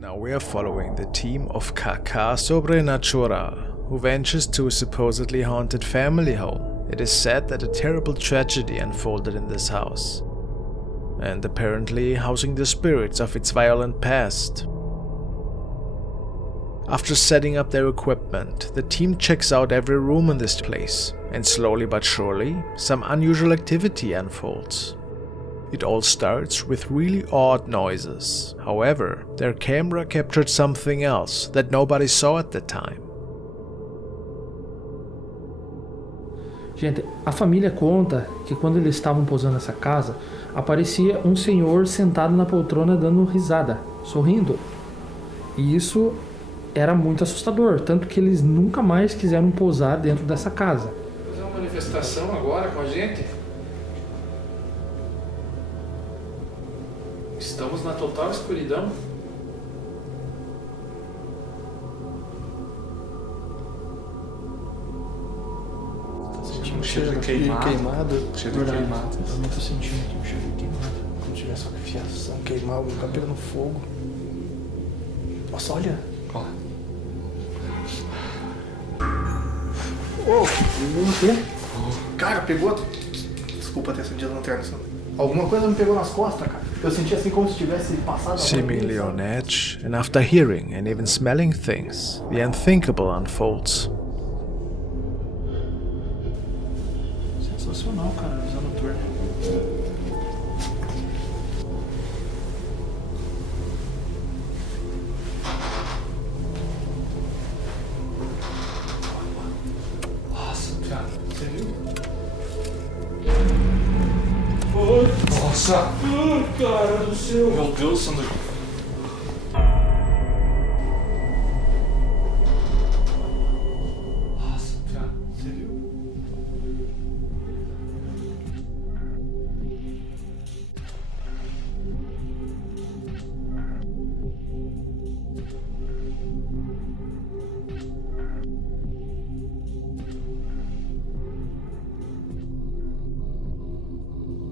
Now we are following the team of Kaka Sobrenatural, who ventures to a supposedly haunted family home. It is said that a terrible tragedy unfolded in this house, and apparently housing the spirits of its violent past. After setting up their equipment, the team checks out every room in this place, and slowly but surely, some unusual activity unfolds. It all starts with really odd noises. However, their camera captured something else that nobody saw at the time. Gente, a família conta que quando eles estavam pousando nessa casa, aparecia um senhor sentado na poltrona dando risada, sorrindo. E isso era muito assustador, tanto que eles nunca mais quiseram pousar dentro dessa casa. Fazer uma manifestação agora com a gente? Estamos na total escuridão. Tá sentindo um cheiro de queimado? Cheiro de queimado. Eu não tô sentindo aqui um cheiro de queimado. Como se tivesse uma fiação, queimar, algum tá pegando fogo. Nossa, olha. Ó. Oh, quê? Cara, pegou. Desculpa ter acendido a lanterna. Alguma coisa me pegou nas costas, cara. Eu senti assim como se tivesse passado. Seemingly on edge, and after hearing and even smelling things, the unthinkable unfolds. Sensacional, cara, a visão noturna. Nossa, cara, você viu? Nossa! Cara do céu! Meu Deus, Sandro! Nossa, cara, você viu?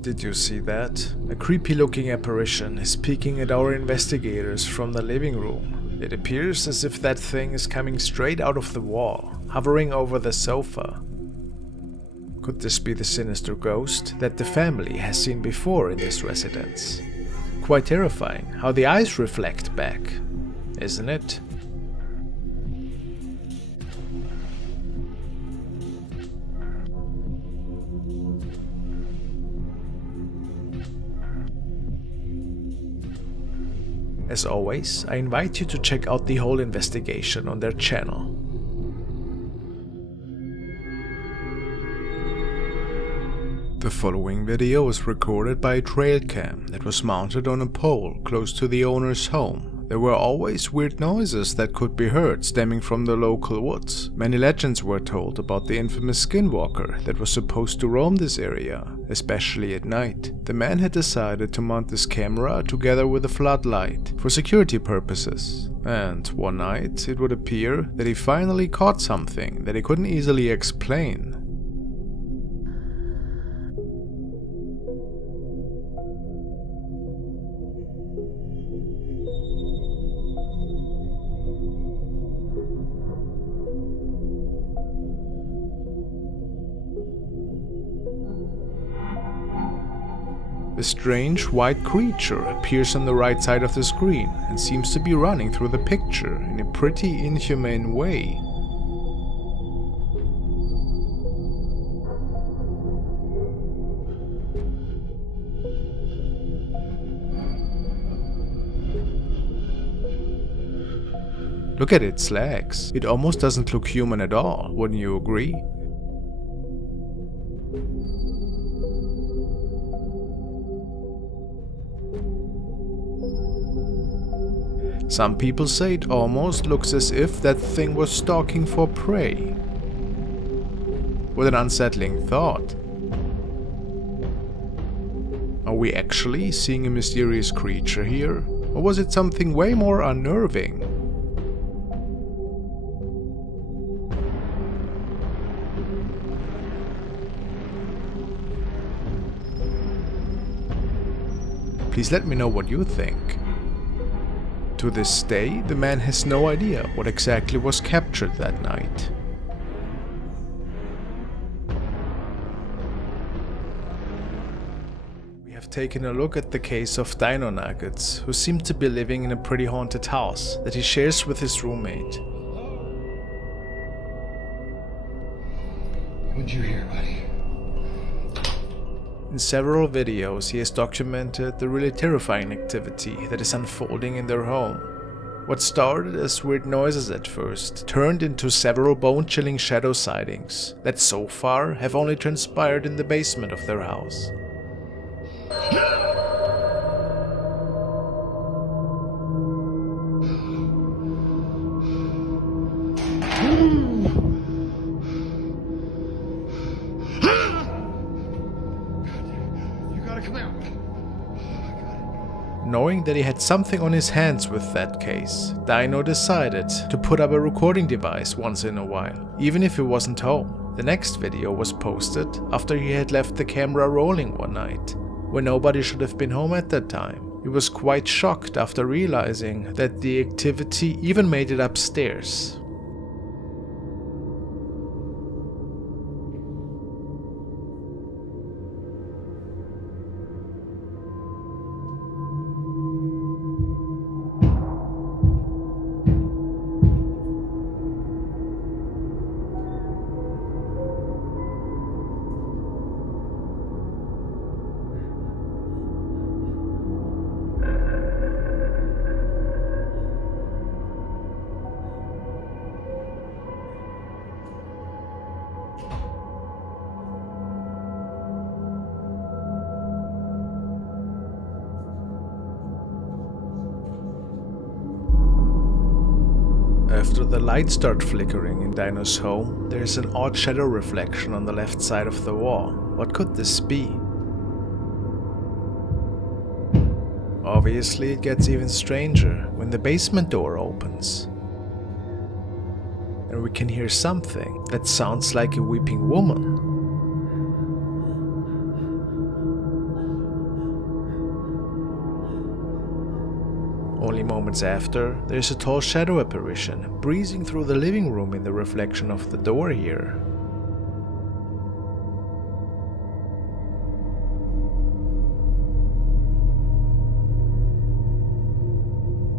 Did you see that? A creepy-looking apparition is peeking at our investigators from the living room. It appears as if that thing is coming straight out of the wall, hovering over the sofa. Could this be the sinister ghost that the family has seen before in this residence? Quite terrifying how the eyes reflect back, isn't it? As always, I invite you to check out the whole investigation on their channel. The following video was recorded by a trail cam that was mounted on a pole close to the owner's home. There were always weird noises that could be heard stemming from the local woods. Many legends were told about the infamous skinwalker that was supposed to roam this area, especially at night. The man had decided to mount this camera together with a floodlight for security purposes. And one night, it would appear that he finally caught something that he couldn't easily explain. A strange white creature appears on the right side of the screen and seems to be running through the picture in a pretty inhumane way. Look at its legs. It almost doesn't look human at all, wouldn't you agree? Some people say it almost looks as if that thing was stalking for prey. With an unsettling thought. Are we actually seeing a mysterious creature here? Or was it something way more unnerving? Please let me know what you think. To this day, the man has no idea what exactly was captured that night. We have taken a look at the case of Dino Nuggets, who seemed to be living in a pretty haunted house that he shares with his roommate. What'd you hear, buddy? In several videos, he has documented the really terrifying activity that is unfolding in their home. What started as weird noises at first turned into several bone-chilling shadow sightings that so far have only transpired in the basement of their house. Knowing that he had something on his hands with that case, Dino decided to put up a recording device once in a while, even if he wasn't home. The next video was posted after he had left the camera rolling one night, when nobody should have been home at that time. He was quite shocked after realizing that the activity even made it upstairs. After the lights start flickering in Dino's home, there is an odd shadow reflection on the left side of the wall. What could this be? Obviously, it gets even stranger when the basement door opens. And we can hear something that sounds like a weeping woman. Only moments after, there's a tall shadow apparition breezing through the living room in the reflection of the door here.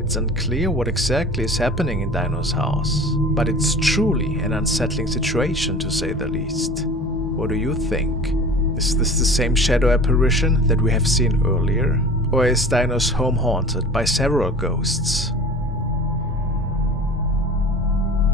It's unclear what exactly is happening in Dino's house, but it's truly an unsettling situation to say the least. What do you think? Is this the same shadow apparition that we have seen earlier? Or is Dino's home haunted by several ghosts?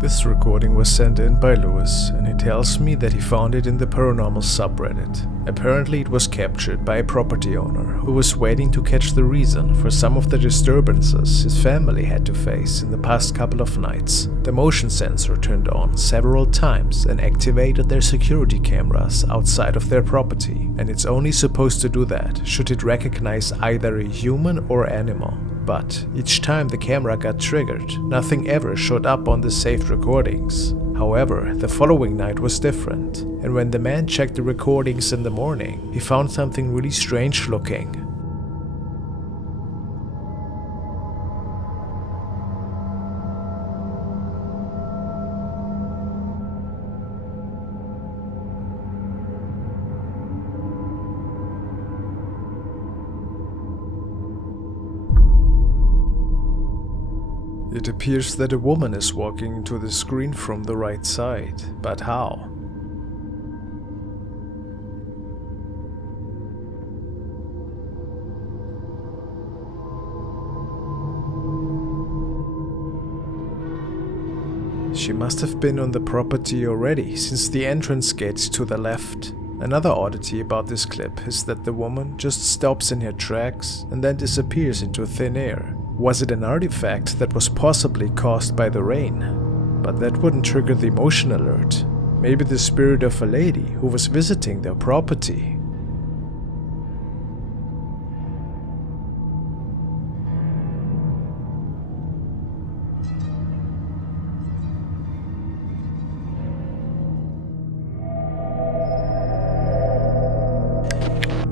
This recording was sent in by Lewis, and he tells me that he found it in the paranormal subreddit. Apparently it was captured by a property owner who was waiting to catch the reason for some of the disturbances his family had to face in the past couple of nights. The motion sensor turned on several times and activated their security cameras outside of their property, and it's only supposed to do that should it recognize either a human or animal. But each time the camera got triggered, nothing ever showed up on the saved recordings. However, the following night was different, and when the man checked the recordings in the morning, he found something really strange looking. It appears that a woman is walking into the screen from the right side, but how? She must have been on the property already, since the entrance gate's to the left. Another oddity about this clip is that the woman just stops in her tracks and then disappears into thin air. Was it an artifact that was possibly caused by the rain? But that wouldn't trigger the emotion alert. Maybe the spirit of a lady who was visiting their property.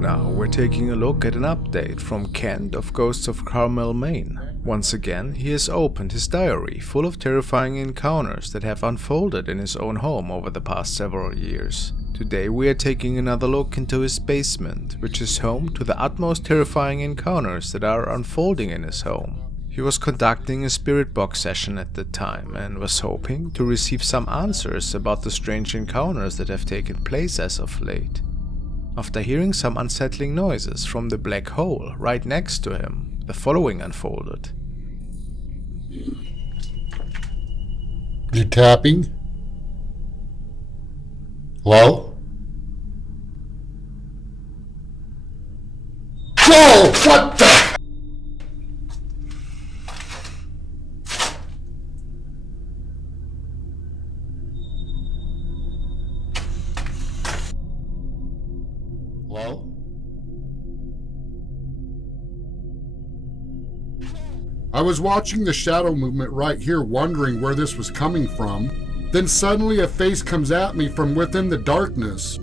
Now we're taking a look at an update from Kent of Ghosts of Carmel, Maine. Once again, he has opened his diary full of terrifying encounters that have unfolded in his own home over the past several years. Today we are taking another look into his basement, which is home to the utmost terrifying encounters that are unfolding in his home. He was conducting a spirit box session at the time and was hoping to receive some answers about the strange encounters that have taken place as of late. After hearing some unsettling noises from the black hole right next to him, the following unfolded. You tapping? Hello? Whoa! What the? Hello? I was watching the shadow movement right here, wondering where this was coming from. Then suddenly a face comes at me from within the darkness.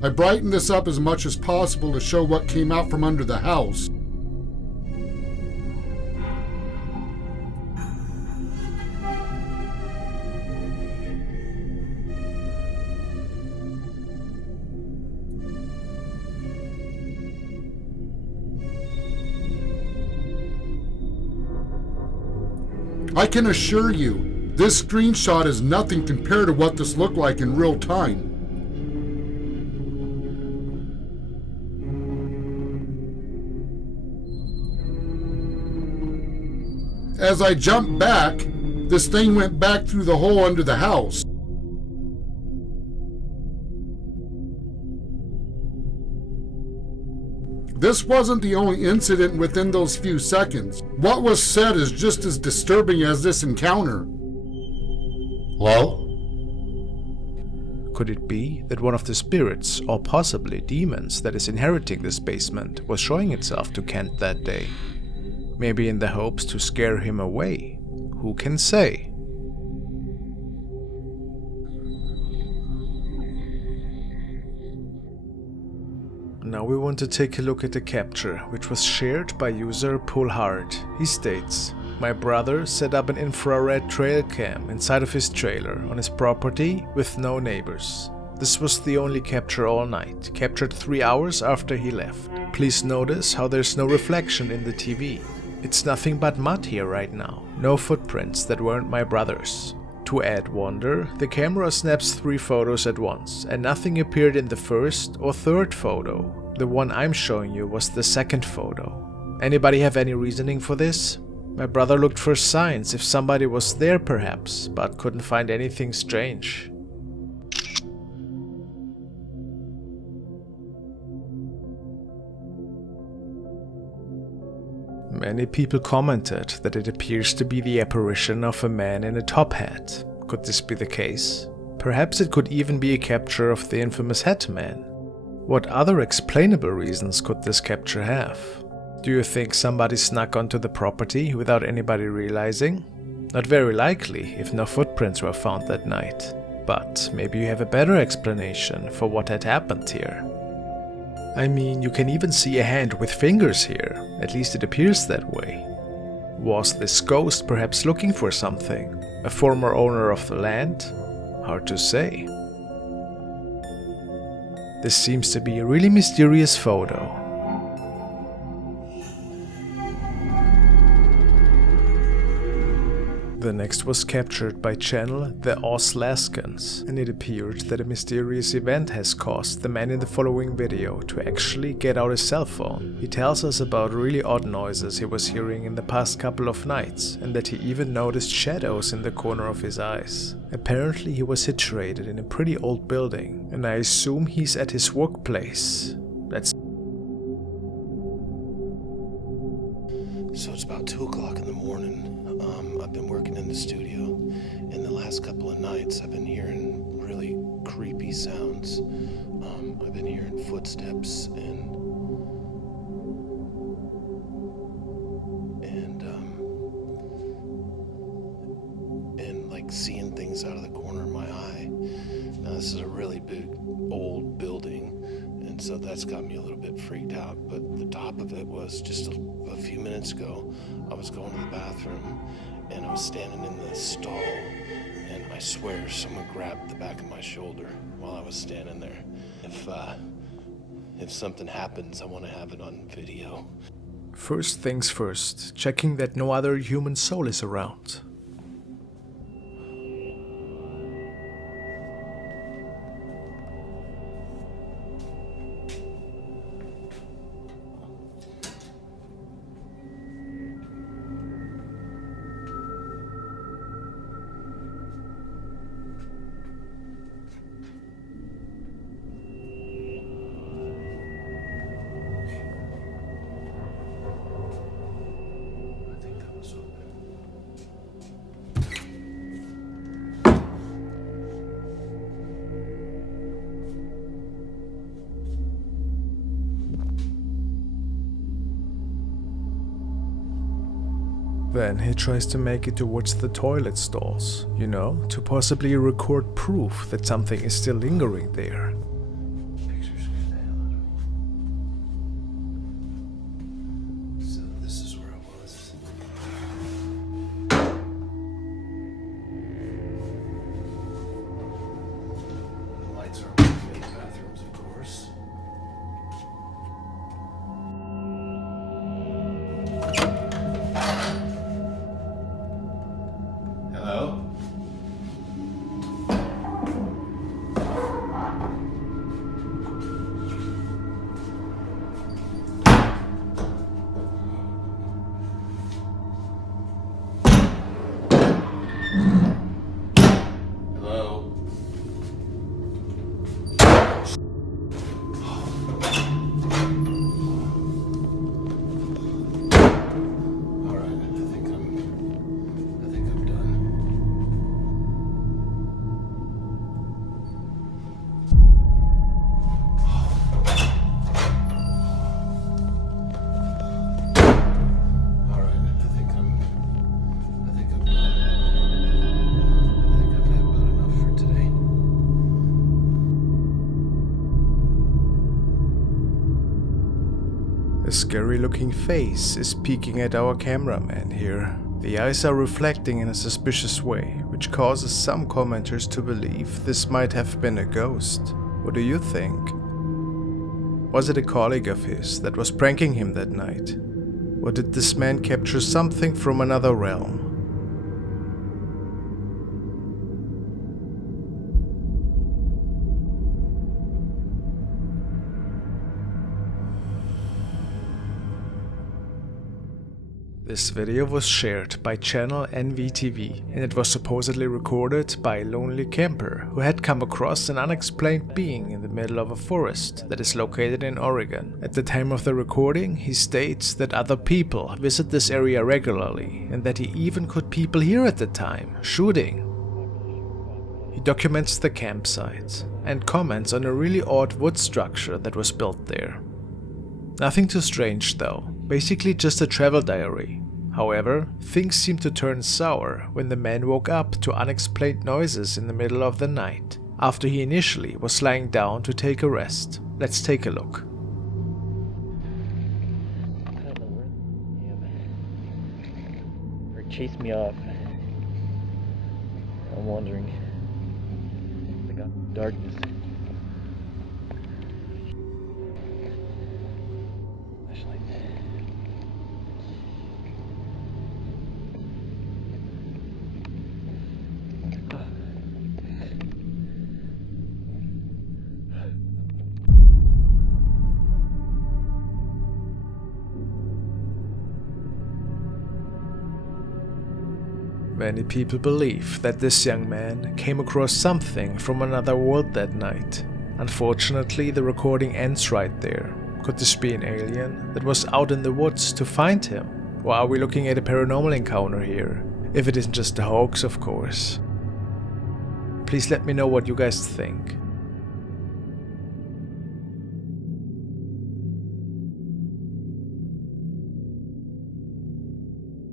I brightened this up as much as possible to show what came out from under the house. I can assure you, this screenshot is nothing compared to what this looked like in real time. As I jumped back, this thing went back through the hole under the house. This wasn't the only incident within those few seconds. What was said is just as disturbing as this encounter. Hello? Could it be that one of the spirits, or possibly demons, that is inheriting this basement was showing itself to Kent that day? Maybe in the hopes to scare him away? Who can say? Now we want to take a look at the capture, which was shared by user Pullhard. He states, "My brother set up an infrared trail cam inside of his trailer on his property with no neighbors. This was the only capture all night, captured 3 hours after he left. Please notice how there's no reflection in the TV. It's nothing but mud here right now. No footprints that weren't my brother's." To add wonder, the camera snaps 3 photos at once, and nothing appeared in the first or third photo. The one I'm showing you was the second photo. Anybody have any reasoning for this? My brother looked for signs if somebody was there perhaps, but couldn't find anything strange. Many people commented that it appears to be the apparition of a man in a top hat. Could this be the case? Perhaps it could even be a capture of the infamous Hat Man. What other explainable reasons could this capture have? Do you think somebody snuck onto the property without anybody realizing? Not very likely if no footprints were found that night. But maybe you have a better explanation for what had happened here. I mean, you can even see a hand with fingers here, at least it appears that way. Was this ghost perhaps looking for something? A former owner of the land? Hard to say. This seems to be a really mysterious photo. The next was captured by channel The Oslaskans, and it appeared that a mysterious event has caused the man in the following video to actually get out his cell phone. He tells us about really odd noises he was hearing in the past couple of nights, and that he even noticed shadows in the corner of his eyes. Apparently he was situated in a pretty old building, and I assume he's at his workplace. So it's about 2 o'clock in the morning. I've been working in the studio. In the last couple of nights, I've been hearing really creepy sounds. I've been hearing footsteps and like seeing things out of the corner of my eye. Now this is a really big old building, And so that's got me a little bit freaked out. But the top of it was just a few minutes ago, I was going to the bathroom and I was standing in the stall, and I swear someone grabbed the back of my shoulder while I was standing there. If something happens, I want to have it on video. First things first, checking that no other human soul is around. Then he tries to make it towards the toilet stalls, you know, to possibly record proof that something is still lingering there. Picture scared the hell out of me. So this is where I was. The lights are working in the bathrooms, of course. Hello? Hello? Alright, I think I'm done. Alright, I think I'm done. I think I've had about enough for today. A scary looking face is peeking at our cameraman here. The eyes are reflecting in a suspicious way, which causes some commenters to believe this might have been a ghost. What do you think? Was it a colleague of his that was pranking him that night? Or did this man capture something from another realm? This video was shared by channel NVTV, and it was supposedly recorded by a lonely camper who had come across an unexplained being in the middle of a forest that is located in Oregon. At the time of the recording, he states that other people visit this area regularly and that he even caught people here at the time, shooting. He documents the campsite and comments on a really odd wood structure that was built there. Nothing too strange though, basically just a travel diary. However, things seemed to turn sour when the man woke up to unexplained noises in the middle of the night, after he initially was lying down to take a rest. Let's take a look. I don't know where it chased me off. I'm wondering. I got darkness. Flashlight. Many people believe that this young man came across something from another world that night. Unfortunately, the recording ends right there. Could this be an alien that was out in the woods to find him? Or are we looking at a paranormal encounter here? If it isn't just a hoax, of course. Please let me know what you guys think.